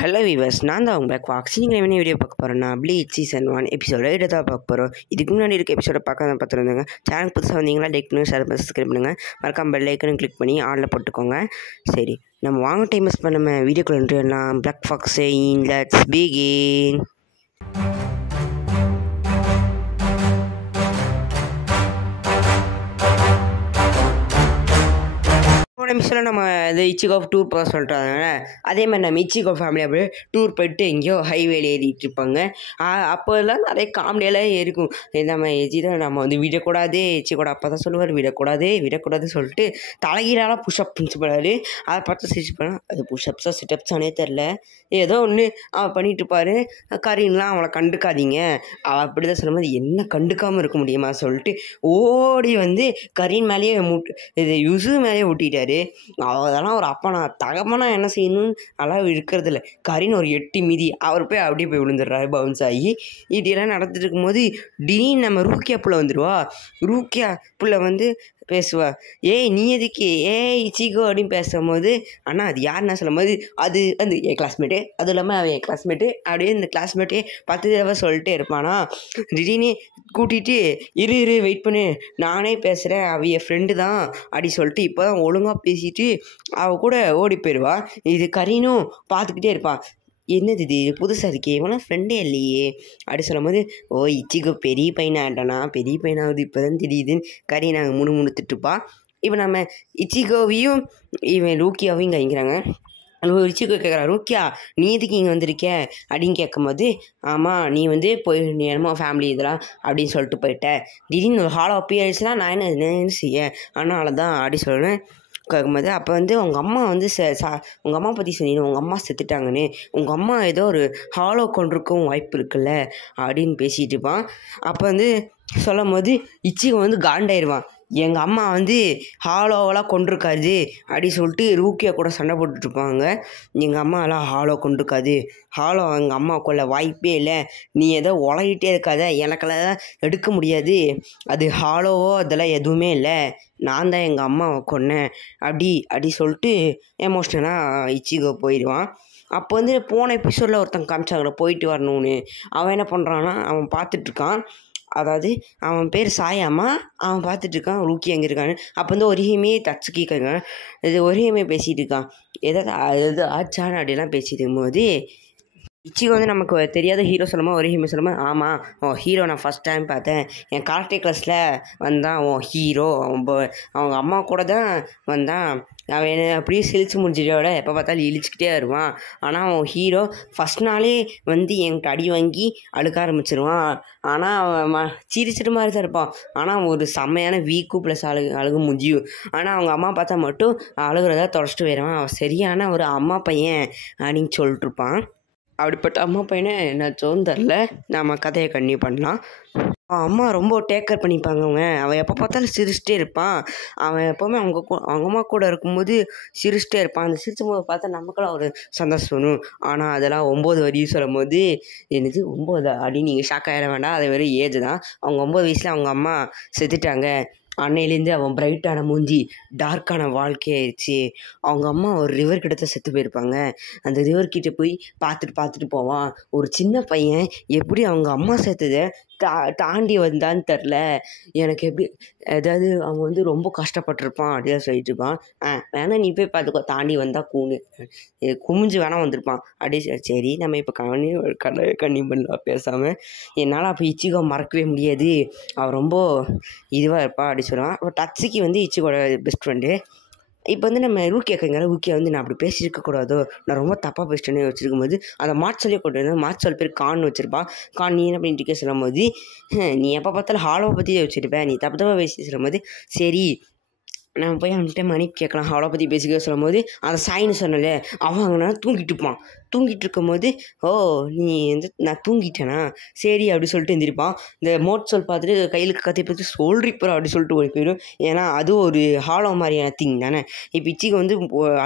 Hello viewers, நான் தான் உங்கள் பேக் வாக்ஸ். நீங்கள் என்ன வீடியோ பார்க்க போகிறேன்னா ப்ளீச் சீசன் 1 எபிசோட 8 தான் பார்க்க போகிறோம். இதுக்கு முன்னாடி இருக்க எபிசோட பார்த்துருந்தாங்க. சேனல் புதுசாக வந்தீங்களா லைக் பண்ணுங்கள், ஷேர் பண்ணி சப்ஸ்கிரைப் பண்ணுங்கள். மறக்காம பெல் ஐக்கனும் கிளிக் பண்ணி ஆனில் போட்டுக்கோங்க. சரி, நம்ம வாங்க டைம் மிஸ் பண்ண வீடியோக்குள்ள எல்லாம் பிளாக் ஃபாக்ஸ் லெட்ஸ் பிகின். நிமிஷம் நம்ம இந்த இச்சிகோ டூர் போக சொல்லிட்டாங்க. அதே மாதிரி நம்ம இச்சிகோ ஃபேமிலி அப்படியே டூர் போயிட்டு எங்கேயோ ஹைவேல ஏறிட்டு இருப்பாங்க. அப்போல்லாம் நிறைய காமெடியெல்லாம் இருக்கும். நம்ம எஜிதான் நம்ம வந்து விடக்கூடாது, இச்சிகோட அப்பா தான் சொல்லுவார் விடக்கூடாது சொல்லிட்டு தலைகீழாலாம் புஷ்அப் பிடிச்சிப்பாரு. அதை பார்த்து சிரிச்சு போனால் அது புஷ்அப்ஸாக சிட்டப்ஸானே தெரில, ஏதோ ஒன்று அவன் பண்ணிட்டு இருப்பாரு. கரீன்லாம் அவளை கண்டுக்காதீங்க, அவள் அப்படி தான் சொல்லும்போது என்ன கண்டுக்காமல் இருக்க முடியுமா சொல்லிட்டு ஓடி வந்து கரீன் மேலேயே இது யுசு மேலேயே ஊட்டிட்டாரு. அதெல்லாம் ஒரு அப்பா நான் தகப்பனா என்ன செய்யணும்னு அதெல்லாம் இருக்கிறது இல்லை. கரீன் ஒரு 8 மீதி அவர் போய் அப்படியே போய் விழுந்துடுறாரு பவுன்ஸ் ஆகி. இப்படியெல்லாம் நடந்துட்டு இருக்கும்போது திடீர்னு நம்ம ரூக்கியா புள்ள வந்துடுவா. ரூக்கியா புள்ள வந்து பேசுவா, ஏய் நீ எதுக்கு இச்சிகோ அப்படின்னு பேசும்போது, அண்ணா அது யாருன்னா சொல்லும்போது அது வந்து என் கிளாஸ்மேட்டு, அதுவும் இல்லாமல் அவன் என் கிளாஸ்மேட்டு அப்படியே இந்த கிளாஸ்மேட்டே 10 தடவை சொல்லிட்டே இருப்பானா. திடீர்னு கூட்டிகிட்டு இரு வெயிட் பண்ணு நானே பேசுகிறேன், அவள் என் ஃப்ரெண்டு தான் அப்படி சொல்லிட்டு இப்போ தான் ஒழுங்காக பேசிட்டு அவள் கூட ஓடி போயிடுவா. இது கரீனும் பார்த்துக்கிட்டே இருப்பான். என்னது இது புதுசாக இருக்கே, இவனா ஃப்ரெண்டே இல்லையே அப்படி சொல்லும் போது, ஓ இச்சிகோ பெரிய பையனாகிட்டானா, பெரிய பையனாகுது இப்போ தான் தெரியுதுன்னு கறி நாங்கள் முணுமுணுத்துட்டுப்பா. இப்போ நம்ம இச்சிகோவையும் இவன் ரூக்கியாவையும் கைங்கிறாங்க. இச்சிகோ கேட்குறா, ரூக்கியா நீ எதுக்கு இங்கே வந்திருக்க அப்படின்னு கேட்கும்போது, ஆமாம் நீ வந்து போய் நீ என்னமோ ஃபேமிலி இதெல்லாம் அப்படின்னு சொல்லிட்டு போயிட்டேன், திடீர்னு ஒரு ஹாலோ அப்பியரன்ஸ்லாம் நான் என்ன செய்ய அதனால தான் அப்படி சொல்லுவேன் கேட்கும்போது, அப்போ வந்து உங்கள் அம்மா வந்து உங்கள் அம்மா பற்றி சொன்னீங்க, உங்கள் அம்மா செத்துட்டாங்கன்னு, உங்கள் அம்மா ஏதோ ஒரு ஹாலோ கொண்டிருக்கவும் வாய்ப்பு இருக்குல்ல அப்படின்னு பேசிகிட்டு இருப்பான். அப்போ வந்து சொல்லும் போது இச்சிகோ வந்து காண்டாயிடுவான். எங்கள் அம்மா வந்து ஹாலோவெல்லாம் கொண்டிருக்காது அப்படி சொல்லிட்டு ரூக்கியா கூட சண்டை போட்டுட்ருப்பாங்க. எங்கள் அம்மாலாம் ஹாலோ கொண்டிருக்காது, ஹாலோ எங்கள் அம்மா கொள்ள வாய்ப்பே இல்லை, நீ ஏதோ உலகிட்டே இருக்காத, எனக்கெல்லாம் எடுக்க முடியாது, அது ஹாலோவோ அதெல்லாம் எதுவுமே இல்லை, நான் தான் எங்கள் அம்மாவை கொன்னேன் அப்படி சொல்லிட்டு எமோஷ்னலாக இச்சிகோ போயிடுவான். அப்போ வந்து போன எபிசோடில் ஒருத்தன் காமிச்சாங்கள போயிட்டு வரணும்னு, அவன் என்ன பண்ணுறான்னா அவன் பார்த்துட்ருக்கான். அதாவது அவன் பேர் சாயாமா, அவன் பார்த்துட்ருக்கான் ரூக்கி எங்கே இருக்கான்னு. அப்போ வந்து ஒரேமே தச்சுக்கி கேட்கான், இது ஒரேமே பேசிகிட்டு இருக்கான், எதாவது ஆச்சான்னு அப்படிலாம் பேசிட்டு இருக்கும்போது இச்சிகோ வந்து நமக்கு தெரியாத ஹீரோ சொல்லும்போது ஒரே ஹீரோ சொல்லும்போது, ஆமாம் ஹீரோ நான் ஃபஸ்ட் டைம் பார்த்தேன், என் கார்ட்டே கிளாஸில் வந்தான் ஹீரோ, அவங்க அம்மா கூட தான் வந்தான், அவன் என்ன அப்படியே சிரிச்சு முடிஞ்சிட்டோட எப்போ பார்த்தாலும் இழிச்சிக்கிட்டே வருவான், ஆனால் அவன் ஹீரோ ஃபஸ்ட் நாளே வந்து என்கிட்ட அடி வாங்கி அழுக்க ஆரம்பிச்சிருவான், ஆனால் அவன் சிரிச்சிட்டு மாதிரி தான் இருப்பான், ஆனால் ஒரு செம்மையான வீக்கு ப்ளஸ் அழுகு முடியும், ஆனால் அவங்க அம்மா பார்த்தா மட்டும் அழுகிறதா தொடச்சிட்டு போயிடுவான், அவன் சரியான ஒரு அம்மா பையன் அப்படின்னு சொல்லிட்டுருப்பான். அப்படிப்பட்ட அம்மா பையனை என்னாச்சும் தெரில, நம்ம கதையை கண்டினியூ பண்ணலாம். அம்மா ரொம்ப டேக்கர் பண்ணிப்பாங்க. அவன் எப்போ பார்த்தாலும் சிரிச்சிட்டே இருப்பான். அவன் எப்போவுமே அவங்க அம்மா கூட இருக்கும்போது சிரிச்சிட்டே இருப்பான். அந்த சிரிச்சும் போது பார்த்தா நமக்கெல்லாம் ஒரு சந்தோஷம் வரும். ஆனால் அதெல்லாம் 9 வரையும் சொல்லும் போது, என்னது 9 அப்படின்னு நீங்கள் ஷாக் ஆகிட வேண்டாம், அது வெறும் ஏஜ் தான். அவங்க 9 வயசில் அவங்க அம்மா செத்துட்டாங்க. அன்னையிலேருந்து அவன் பிரைட்டான மூஞ்சி டார்க்கான வாழ்க்கையாயிடுச்சு. அவங்க அம்மா ஒரு ரிவர் கிட்ட செத்து போயிருப்பாங்க. அந்த ரிவர்கிட்ட போய் பார்த்துட்டு போவான். ஒரு சின்ன பையன் எப்படி அவங்க அம்மா சேர்த்ததை தாண்டி வந்தான்னு தெரில, எனக்கு எப்படி ஏதாவது அவன் வந்து ரொம்ப கஷ்டப்பட்டிருப்பான் அப்படியே சொல்லிட்டு இருப்பான். வேணா நீ போய் பார்த்துக்கோ, தாண்டி வந்தால் குமிஞ்சு வேணா வந்திருப்பான் அப்படி. சரி நம்ம இப்போ கண்ணி பண்ணலாம் பேசாமல். என்னால் அப்போ இச்சிகோ மறக்கவே முடியாது, அவன் ரொம்ப இதுவாக இருப்பான் அப்படி சொல்லுவான். அப்போ டச்சுக்கு வந்து இச்சிகோட பெஸ்ட் ஃப்ரெண்டு. இப்போ வந்து நம்ம ரூக்கியா ரூக்கியா வந்து நான் அப்படி பேசியிருக்கக்கூடாதோ, நான் ரொம்ப தப்பாக பேசிட்டேன்னு வச்சுருக்கும் போது அந்த மார்ச்சலே கொண்டு வந்து மார்ச்சல் பேர் கான்னு வச்சுருப்பான். கான் நீ என்ன பண்ணிட்டு சொல்லும் போது, நீ எப்போ பார்த்தாலும் ஹாலோவை பற்றியே வச்சுருப்பேன், நீ தப்பாக பேசி சொல்லும் போது, சரி நம்ம போய் அவன்கிட்ட மன்னிப்பு கேட்கலாம் அவளை பற்றி பேசிக்க சொல்லும் போது, அந்த சாயின்னு சொன்னல அவன் அங்கே தூங்கிட்டு இருப்பான். தூங்கிட்டு இருக்கும்போது, ஓ நீ வந்து நான் தூங்கிட்டேனா சரி அப்படி சொல்லிட்டு எழுந்திருப்பான். இந்த மோட்சல் பார்த்துட்டு கையில் கத்தி பார்த்து சொல்றிப்போ அப்படி சொல்லிட்டு ஓடி போயிடும். ஏன்னா அது ஒரு ஹாலோ மாதிரியான திங் தானே. இப்போ இச்சிக்கு வந்து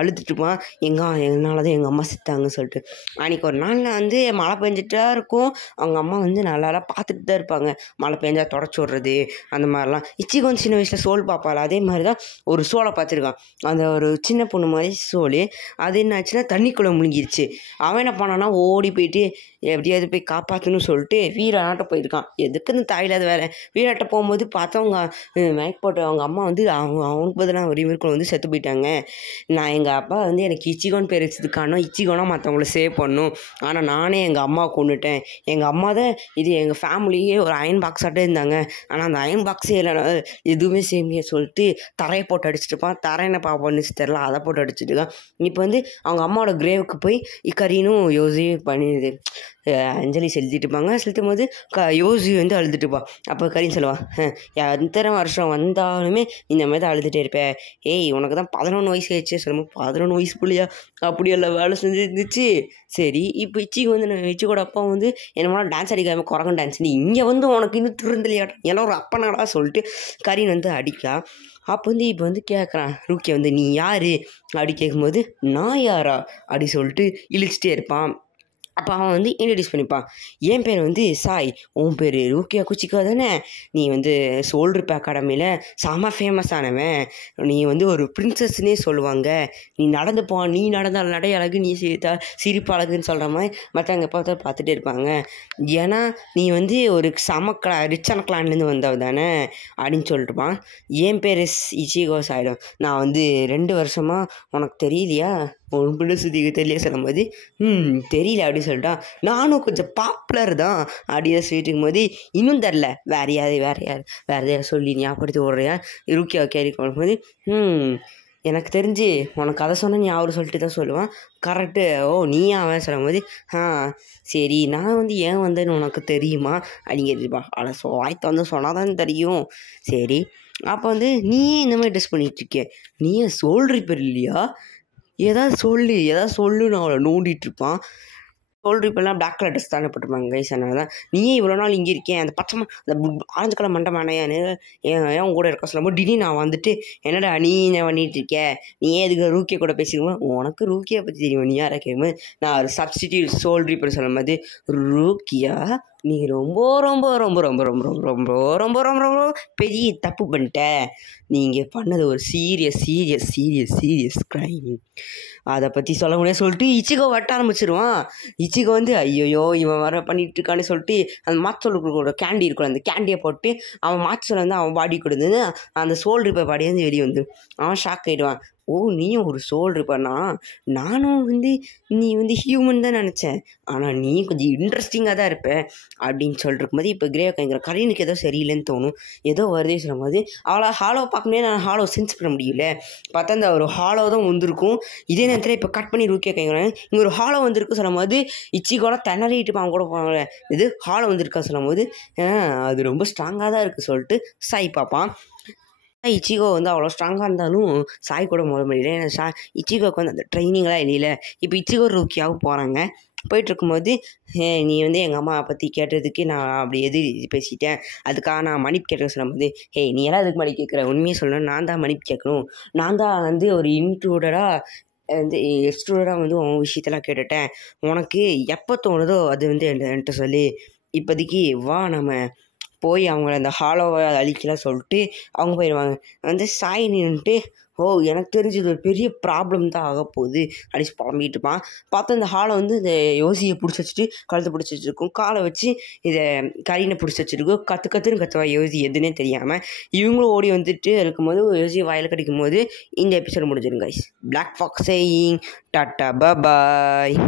அழுதுட்டுருப்பான், என்னால் தான் எங்கள் அம்மா செத்தாங்கன்னு சொல்லிட்டு. அன்றைக்கி ஒரு நாளில் வந்து மழை பெஞ்சிட்டா இருக்கும், அவங்க அம்மா வந்து நல்லா பார்த்துட்டு தான் இருப்பாங்க, மழை பெஞ்சா தொடச்சி விட்றது அந்த மாதிரிலாம். இச்சிக்கு வந்து சின்ன வயசில் சோல் பார்ப்பாள், அதே மாதிரி தான் ஒரு சோலை பார்த்துருக்கான். அந்த ஒரு சின்ன பொண்ணு மாதிரி சோல். அது என்ன ஆச்சுன்னா தண்ணிக்குள்ளே முழுங்கிருச்சு. அவன் என்ன பண்ணான்னா ஓடி போயிட்டு எப்படியாவது போய் காப்பாற்றணும்னு சொல்லிட்டு வீராட்ட போயிருக்கான். எதுக்கு இந்த தாயில்லாத வேலை. வீராட்ட போகும்போது பார்த்தா அவங்க மேக் போட்ட அவங்க அம்மா வந்து அவனுக்கு பதிலாக ஒரு இவருக்குள்ள வந்து செத்து போயிட்டாங்க. எங்கள் அப்பா வந்து எனக்கு இச்சிகோன்னு பேர் வச்சதுக்கான இச்சிகோனா மற்றவங்கள சேவ் பண்ணும். ஆனால் நானே எங்கள் அம்மா கொண்டுட்டேன். எங்கள் அம்மா தான் இது எங்கள் ஃபேமிலியே ஒரு அயன் பாக்ஸ் ஆட்டே இருந்தாங்க. ஆனால் அந்த அயன் பாக்ஸே இல்லைனா எதுவுமே சேமிய சொல்லிட்டு தரையை போட்டு அடிச்சுட்டுப்பான். தரை என்ன பண்ணுச்சு தெரில, அதை போட்டு அடிச்சுட்டு இருக்கான். இப்போ வந்து அவங்க அம்மாவோட கிரேவுக்கு போய் கரீனும் யோசியும் பண்ணிடுது அஞ்சலி செலுத்திட்டு இருப்பாங்க. செலுத்தும் போது யோசி வந்து அழுதுட்டுப்பான். அப்போ கரீன் சொல்லுவான், எத்தனை வருஷம் வந்தாலுமே இந்த மாதிரி தான் அழுதுகிட்டே இருப்பேன். ஏய் உனக்கு தான் 11 வயசு ஆயிடுச்சு. சொல்லும்போது 11 வயசு பிள்ளையா அப்படியெல்லாம் வேலை செஞ்சுருந்துச்சு. சரி இப்போ இச்சிக்கு வந்து இச்சிக்கோட அப்பா வந்து என்னமோ டான்ஸ் அடிக்காமல் குரங்கு டான்ஸ், நீ இங்கே வந்து உனக்கு இன்னும் திருந்தலையாட்டம் எல்லாம் ஒரு அப்பனாடா சொல்லிட்டு கரீன் வந்து அடிக்கா. அப்போ வந்து இப்போ வந்து கேட்குறான் ரூக்கியை வந்து, நீ யார் அப்படி கேட்கும்போது, நான் யாரா அப்படி சொல்லிட்டு இழிச்சிட்டே இருப்பான். அப்போ அவன் வந்து இன்ட்ரடியூஸ் பண்ணிப்பான். என் பேர் வந்து சாய், உன் பேர் ரூக்கியா குச்சிக்கோ தானே, நீ வந்து சோல்ட்ரிப் அகாடமியில் செம ஃபேமஸ் ஆனவன், நீ வந்து ஒரு பிரின்சஸ்னே சொல்லுவாங்க, நீ நடந்துப்பான், நீ நடந்தால் நடை அழகு, நீ சிரிப்பு அழகுன்னு சொல்கிற மாதிரி மற்றவங்க பார்த்துட்டே இருப்பாங்க. ஏன்னா நீ வந்து ஒரு ரிச்சான கிளான்லேருந்து வந்தவ தானே அப்படின்னு சொல்லிட்டுப்பான். என் பேர் இச்சிகோ சாயிடும், நான் வந்து 2 வருஷமாக உனக்கு தெரியலையா, உன் பிள்ளை சுத்திக்கு தெரியல சொல்லும்போது தெரியல அப்படின்னு சொல்லிட்டான். நானும் கொஞ்சம் பாப்புலர் தான் அப்படியே சொல்லிட்டு இருக்கும்போது, இன்னும் தெரில வேறு எதையாவது சொல்லி ஞாபகப்படுத்தி ஓடுறியா ரூக்கியா கேள்வி பண்ணும்போது, எனக்கு தெரிஞ்சு உனக்கு அதை சொன்னால் நீ அவரு சொல்லிட்டு தான் சொல்லுவான். கரெக்டு, ஓ நீ அவன் சொல்லும்போது, சரி நான் வந்து ஏன் வந்தேன்னு உனக்கு தெரியுமா அப்படின்னு கேட்டுப்பா. அதை வாய்த்த வந்து சொன்னால் தான் தெரியும். சரி அப்போ வந்து நீயே இந்த மாதிரி ட்ரெஸ் பண்ணிகிட்ருக்கேன், நீயே சோல்ட்ரிப்பர் இல்லையா, ஏதாவது சொல்லுன்னு அவளை நோண்டிகிட்ருப்பான். சோல்ட்ரிப்பெல்லாம் பிளாக் கலர் ட்ரெஸ் தானே போட்டிருப்பாங்க கைஸ். அதனால தான் நீயே இவ்வளோ நாள் இங்கே இருக்கேன், அந்த அந்த ஆரஞ்சு கலர் மண்டை மானையான்னு ஏன் உங்க கூட இருக்க சொல்லும்போது, திடீர்னு நான் வந்துட்டு என்னடா நீ என்ன பண்ணிகிட்டு இருக்க, நீ ஏன் இதுக்கு ரூக்கியை கூட பேசிக்கும்போது, உனக்கு ரூக்கியை பற்றி தெரியும், நீ யாரை கேட்கும்போது, நான் ஒரு சப்ஸ்டிடியூட் சோல்ட்ரிப்பர் சொல்லும்போது, ரூக்கியா நீ ரொம்ப ரொம்ப ரொம்ப ரொம்ப ரொம்ப ரொம்ப ரொம்ப ரொம்ப ரொம்ப ரொம்ப பெரிய தப்பு பண்ணிட்ட, நீங்கள் பண்ணது ஒரு சீரியஸ் க்ரைம், அதை பற்றி சொல்ல முடியாது சொல்லிட்டு இச்சிகோ வட்ட ஆரம்பிச்சிருவான். இச்சிகோ வந்து ஐயோ இவன் வர பண்ணிட்டு இருக்கான்னு சொல்லிட்டு அந்த மாச்சோட கேண்டி இருக்கும், அந்த கேண்டியை போட்டு அவன் மாச்சோல வந்து அவன் பாடி கொடுத்தது அந்த சோல்ட்ரிப்பர் பாடி வந்து வெளியே வந்து அவன் ஷாக் ஆகிடுவான். ஓ நீயும் ஒரு சோல்ட்ரிப்பர்னா, நானும் வந்து நீ வந்து ஹியூமன் தான் நினச்சேன், ஆனால் நீ கொஞ்சம் இன்ட்ரெஸ்டிங்காக தான் இருப்ப அப்படின்னு சொல்லிட்டு இருக்கும்போது, இப்போ கிரேவ் கரீனுக்கு ஏதோ சரியில்லைன்னு தோணும், ஏதோ வருதே சொல்லும்போது அவளை ஹாலோ பார்க்கணுமே, நான் ஹாலோ சென்ஸ் பண்ண முடியல, பார்த்தா அந்த ஒரு ஹாலோ தான் வந்திருக்கும். இதே நேரத்தில் இப்போ கட் பண்ணி ரூக்கியா கேட்குறாங்க, இங்கே ஒரு ஹாலோ வந்திருக்கு சொல்லும்போது இச்சிகோட திணறிட்டு அவங்க கூட போவாங்க, இது ஹாலோ வந்திருக்கா சொல்லும்போது அது ரொம்ப ஸ்ட்ராங்காக தான் இருக்குது சொல்லிட்டு சாய் பார்ப்பான். இச்சிகோ வந்து அவ்வளோ ஸ்ட்ராங்காக இருந்தாலும் சாய் கூட மோத முடியல. ஏன்னா இச்சிகோக்கு வந்து அந்த ட்ரைனிங்லாம் இல்லையில. இப்போ இச்சிகோ ரூக்கியாவும் போகிறாங்க. போயிட்டுருக்கும்போது, நீ வந்து எங்கள் அம்மா பற்றி கேட்டதுக்கு நான் அப்படி பேசிட்டேன், அதுக்காக நான் மன்னிப்பு கேட்குறேன் சொல்லும்போது, நீ எல்லாம் அதுக்கு மன்னிப்பு கேட்குற, உண்மையை சொல்லணும், நான் தான் மன்னிப்பு கேட்கணும், நான் தான் வந்து ஒரு இன்ட்ரூடராக வந்து எக்ஸ்ட்ரூடராக வந்து உன் விஷயத்தெல்லாம் கேட்டுட்டேன், உனக்கு எப்போ தோணுதோ அது வந்து என்கிட்ட சொல்லி, இப்போதைக்கு வா நம்ம போய் அவங்கள அந்த ஹாலோவை அழிக்கலாம் சொல்லிட்டு அவங்க போயிடுவாங்க. வந்து சாய் நின்றுட்டு, ஓ எனக்கு தெரிஞ்சது ஒரு பெரிய ப்ராப்ளம் தான் ஆக போகுது அடிச்சு புலம்பிகிட்டு இருப்பான். பார்த்தா இந்த ஹாலை வந்து இந்த யோசியை பிடிச்சி வச்சுட்டு கழுத்தை பிடிச்சி வச்சுருக்கும், காலை வச்சு இதை கரீனை பிடிச்சி வச்சுருக்கும். கற்றுன்னு கத்துவா யோசி எதுன்னே தெரியாமல். இவங்களும் ஓடி வந்துட்டு இருக்கும்போது யோசியை வாயில் கிடைக்கும் போது இந்த எபிசோட் முடிஞ்சிடும் guys. Black Fox saying tata பாய்.